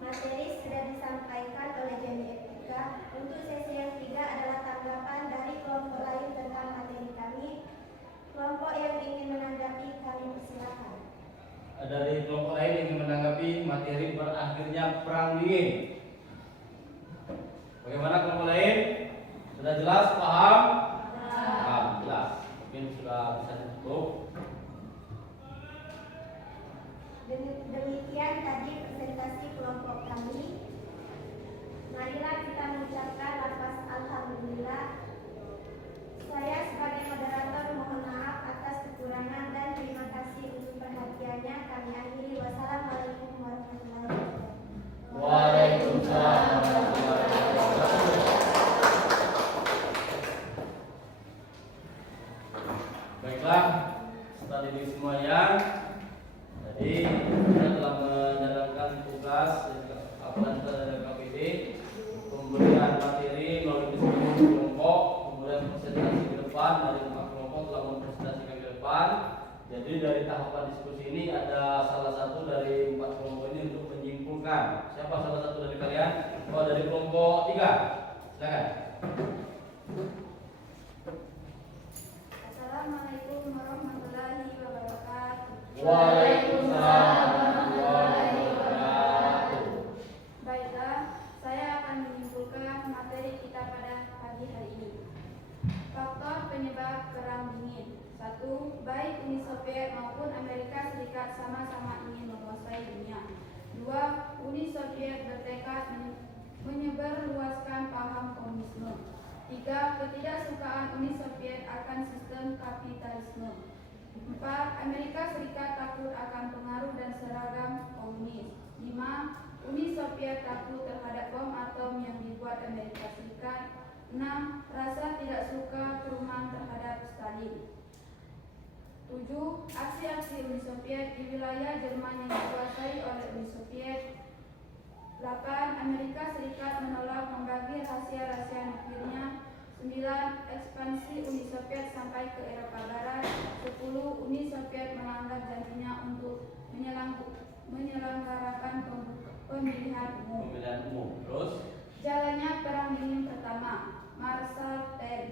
Materi sudah disampaikan oleh Jenny Etika. Untuk sesi yang 3 adalah tanggapan dari kelompok lain tentang materi kami. Kelompok yang ingin menanggapi kami persilakan. Dari kelompok lain yang ingin menanggapi materi berakhirnya Perang Dingin. Bagaimana kelompok lain? Sudah jelas? Paham? Paham, jelas. Mungkin sudah bisa ditutup. Demikian tadi presentasi kelompok kami. Marilah kita mengucapkan lafaz alhamdulillah. Saya sebagai moderator mohon maaf atas kekurangan dan terima kasih untuk perhatiannya. Kami akhiri. Wassalamualaikum warahmatullahi wabarakatuh. Waalaikumsalam warahmatullahi wabarakatuh. Baiklah, setelah ini semuanya, jadi kita telah menjalankan tugas kapan dari KPD, pemberian materi melalui diskusi kelompok, kemudian presentasi ke depan dari 4 kelompok telah mempresentasikan ke depan. Jadi dari tahapan diskusi ini ada salah satu dari 4 kelompok ini untuk menyimpulkan. Siapa salah satu dari kalian? Oh, dari kelompok 3. Silakan. Assalamualaikum warahmatullahi wabarakatuh. Waalaikumsalam warahmatullahi wabarakatuh. Baiklah, saya akan menyimpulkan materi kita pada pagi hari ini. Faktor penyebab Perang Dingin. 1. Baik Uni Soviet maupun Amerika Serikat sama-sama ingin menguasai dunia. 2. Uni Soviet bertekad menyebarluaskan paham komunisme. 3. Ketidaksukaan Uni Soviet akan sistem kapitalisme. 4. Amerika Serikat takut akan pengaruh dan seragam komunis. 5. Uni Soviet takut terhadap bom atom yang dibuat Amerika Serikat. 6. Rasa tidak suka Truman terhadap Stalin. 7. Aksi-aksi Uni Soviet di wilayah Jerman yang dikuasai oleh Uni Soviet. 8. Amerika Serikat menolak membagi rahasia-rahasia nuklirnya. 9. Ekspansi Uni Soviet sampai ke Eropa Barat. 10. Uni Soviet melanggar janjinya untuk menyelenggarakan pemilihan umum. Terus Jalannya Perang Dingin Pertama. Marshall Plan.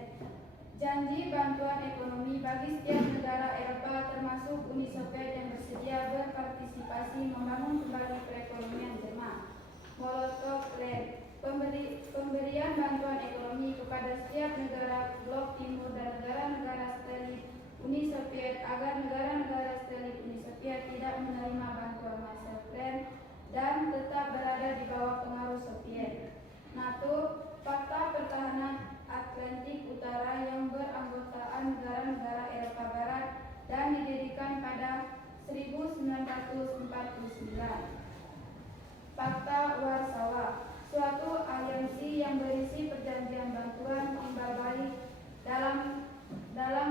Janji bantuan ekonomi bagi setiap negara Eropa termasuk Uni Soviet yang bersedia berpartisipasi membangun kembali perekonomian Jerman. Molotov Plan. Pemberian bantuan ekonomi kepada setiap negara blok timur dan negara-negara satelit Uni Soviet agar negara-negara satelit Uni Soviet tidak menerima bantuan Marshall Plan dan tetap berada di bawah pengaruh Soviet. NATO, Fakta Pertahanan Atlantik Utara yang beranggotaan negara-negara Eropa Barat dan didirikan pada 1949. Fakta Warsawa, suatu aliansi yang berisi perjanjian bantuan timbal balik dalam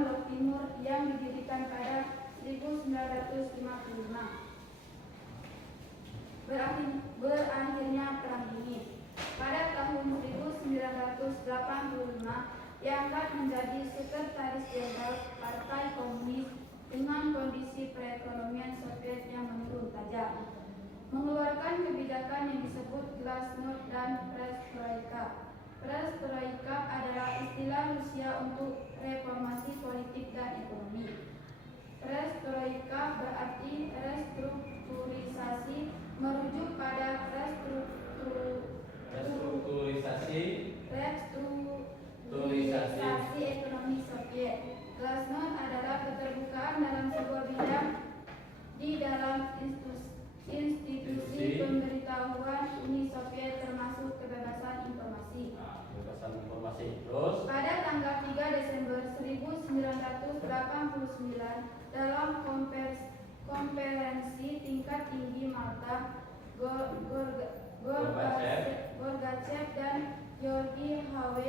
blok timur yang didirikan pada 1955. Berakhirnya Perang Dingin. Pada tahun 1985, diangkat menjadi Sekretaris Jenderal Partai Komunis dengan kondisi perekonomian Soviet yang menurun tajam. Mengeluarkan kebijakan yang disebut Glasnost dan Perestroika. Perestroika adalah istilah Rusia untuk reformasi politik dan ekonomi. Perestroika berarti restrukturisasi, merujuk pada restrukturisasi ekonomi Soviet. Glasnost adalah keterbukaan dalam sebuah bidang di dalam institusi pemberitahuan Uni Soviet termasuk kebebasan informasi. Kebebasan informasi. Terus Pada tanggal 3 Desember 1989 dalam konferensi tingkat tinggi Malta, Gorbachev dan Georgi H.W.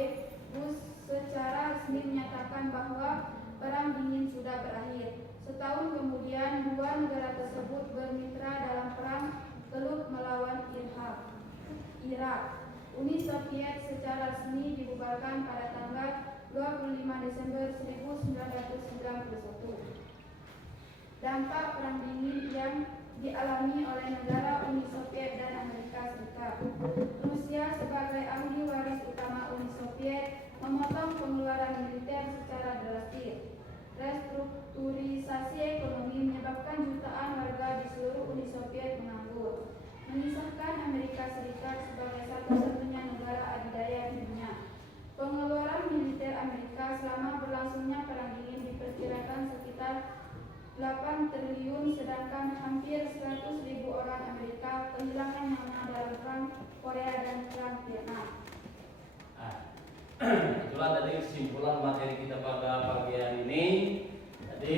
Bush secara resmi menyatakan bahwa Perang Dingin sudah berakhir. Setahun kemudian, dua negara tersebut bermitra dalam perang Teluk melawan Irak. Uni Soviet secara resmi dibubarkan pada tanggal 25 Desember 1991. Dampak Perang Dingin yang dialami oleh negara Uni Soviet dan Amerika Serikat. Rusia sebagai ahli waris utama Uni Soviet memotong pengeluaran militer secara drastis. Restrukturisasi ekonomi menyebabkan jutaan warga di seluruh Uni Soviet menganggur, menyisakan Amerika Serikat sebagai satu-satunya negara adidaya di dunia. Pengeluaran militer Amerika selama berlangsungnya Perang Dingin diperkirakan sekitar 8 triliun, sedangkan hampir 100.000 orang Amerika kehilangan nyawa dalam Perang Korea dan Perang Vietnam. Itulah tadi kesimpulan materi kita pada pagi hari ini. Jadi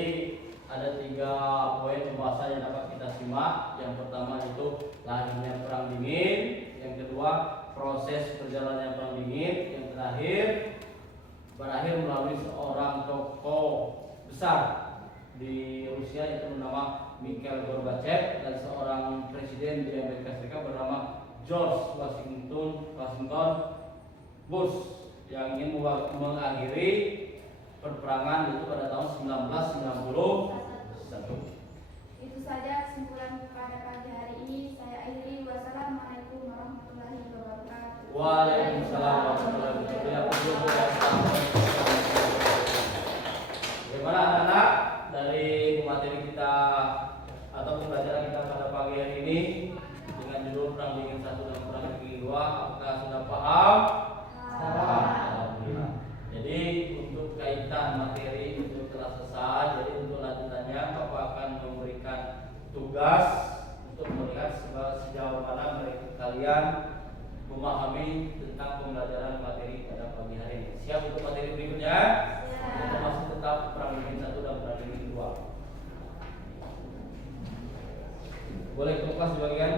ada 3 poin pembahasan yang dapat kita simak. Yang pertama itu lahirnya Perang Dingin, yang kedua proses perjalanannya Perang Dingin, yang terakhir berakhir melalui seorang tokoh besar di Rusia yaitu bernama Mikhail Gorbachev dan seorang presiden di Amerika Serikat bernama George Washington Bush yang ingin mengakhiri perperangan itu pada tahun 1991. Itu saja kesimpulan pada pagi hari ini. Saya akhiri. Wassalamualaikum warahmatullahi wabarakatuh. Waalaikumsalam warahmatullahi wabarakatuh. Bagaimana anak-anak dari materi kita atau pembelajaran kita pada pagi hari ini dengan judul Perang Dingin 1 dan Perang Dingin 2, apakah sudah paham? Alhamdulillah. Jadi untuk kaitan materi itu telah selesai. Jadi untuk lanjutannya Bapak akan memberikan tugas untuk melihat sejauh mana mereka kalian memahami tentang pembelajaran materi pada pagi hari ini. Siap untuk materi berikutnya? Kita masih tetap Perang Dingin 1 dan Perang Dingin 2. Boleh ke kelas dibagikan.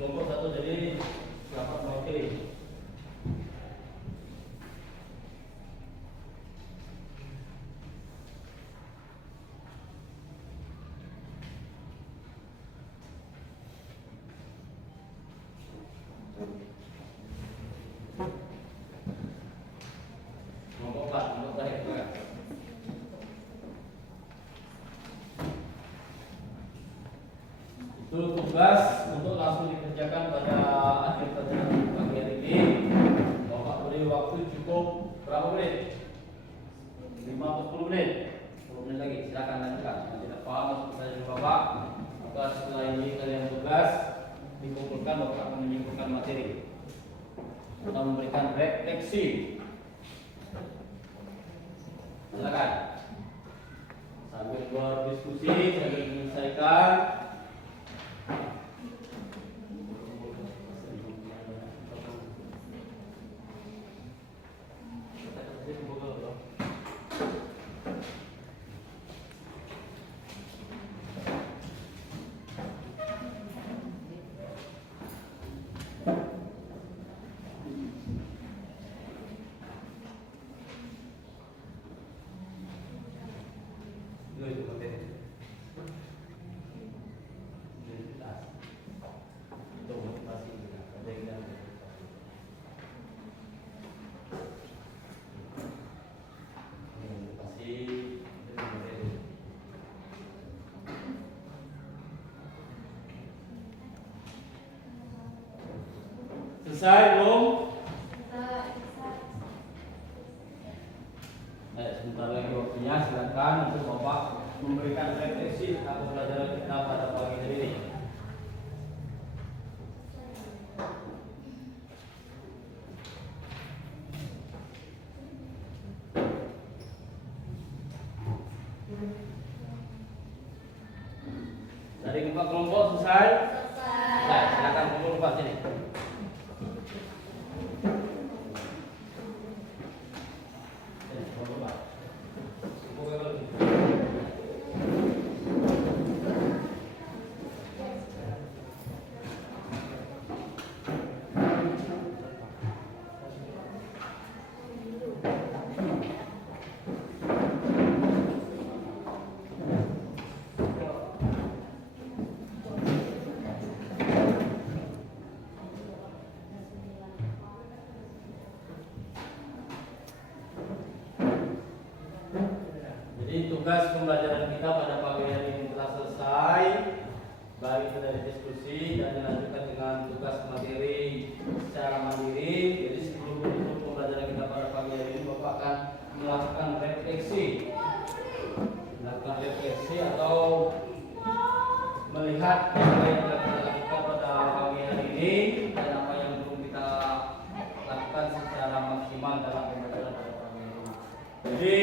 Kelompok 1 jadi dapat mewakili. Kelompok 4 untuk tarik juga. Itu tugas untuk langsung dikerjakan pada akhir perjalanan pagi hari ini. Bapak beri waktu cukup berapa menit? 5 atau 10 menit? 10 menit lagi, silakan lanjutkan. Yang tidak paham masuk pertanyaan Bapak, maka setelah ini kalian tugas dikumpulkan, Bapak akan menyimpulkan materi atau memberikan refleksi. Silakan sambil berdiskusi, sambil menyelesaikan. Itu materi. Identitas. Itu motivasi kita. Motivasi itu materi. Selesai belum? Sebentar lagi waktunya, silakan untuk Bapak memberikan refleksi atas pelajaran kita pada pagi hari ini. Dari 4 kelompok selesai? Selesai. Silakan kumpul Pak sini. Jadi tugas pembelajaran kita pada pagi hari ini telah selesai, baik itu dari diskusi dan dilanjutkan dengan tugas materi secara mandiri. Jadi sebelum menutup pembelajaran kita pada pagi hari ini, Bapak akan melakukan refleksi atau melihat apa yang telah kita lakukan pada pagi hari ini dan apa yang belum kita lakukan secara maksimal dalam pembelajaran pada pagi hari ini. Jadi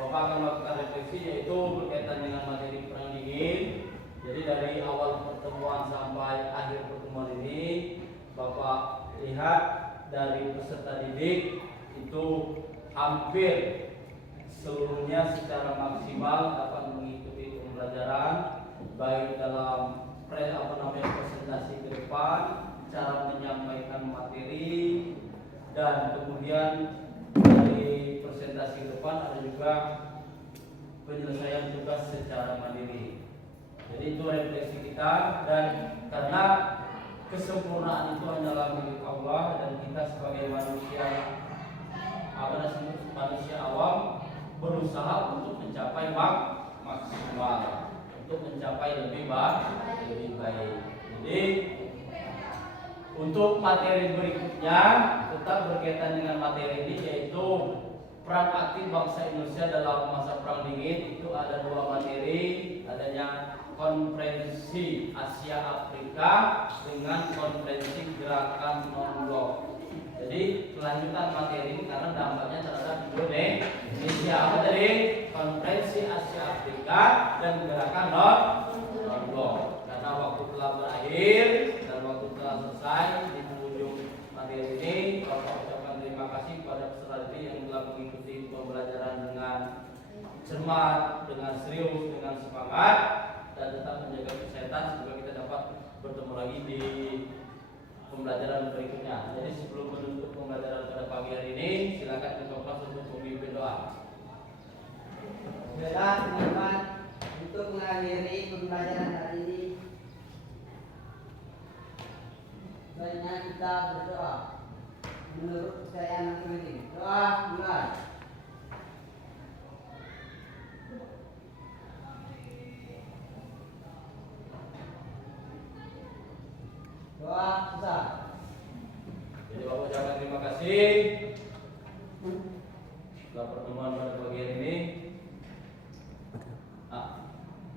Bapak akan melakukan refleksi yaitu berkaitan dengan materi perang dingin. Jadi dari awal pertemuan sampai akhir pertemuan ini, Bapak lihat dari peserta didik itu hampir seluruhnya secara maksimal dapat mengikuti pembelajaran, baik dalam presentasi ke depan, cara menyampaikan materi, dan kemudian dari presentasi ke depan ada juga penyelesaian tugas secara mandiri. Jadi itu refleksi kita, dan karena kesempurnaan itu hanyalah milik Allah dan kita sebagai manusia awam berusaha untuk mencapai maksimal, untuk mencapai lebih baik. Jadi untuk materi berikutnya tetap berkaitan dengan materi ini, yaitu peran aktif bangsa Indonesia dalam masa perang dingin. Itu ada 2 materi, adanya konferensi Asia Afrika dengan konferensi gerakan non-blok. Jadi kelanjutan materi ini karena dampaknya terhadap Indonesia. Apa tadi? Konferensi Asia Afrika dan gerakan non-blok. Karena waktu hadir dan waktu telah selesai di penghujung materi ini. Bapak ucapkan terima kasih kepada peserta didik yang telah mengikuti pembelajaran dengan cermat, dengan serius, dengan semangat, dan tetap menjaga kesehatan sehingga kita dapat bertemu lagi di pembelajaran berikutnya. Jadi sebelum menutup pembelajaran pada pagi hari ini, silakan ketua kelas untuk memimpin doa. Baiklah teman-teman, untuk mengakhiri pembelajaran hari ini, sebaiknya kita berdoa menurut kepercayaan masing-masing. Doa mulai. Doa susah. Jadi Bapak ucapkan terima kasih setelah pertemuan pada pagi hari ini.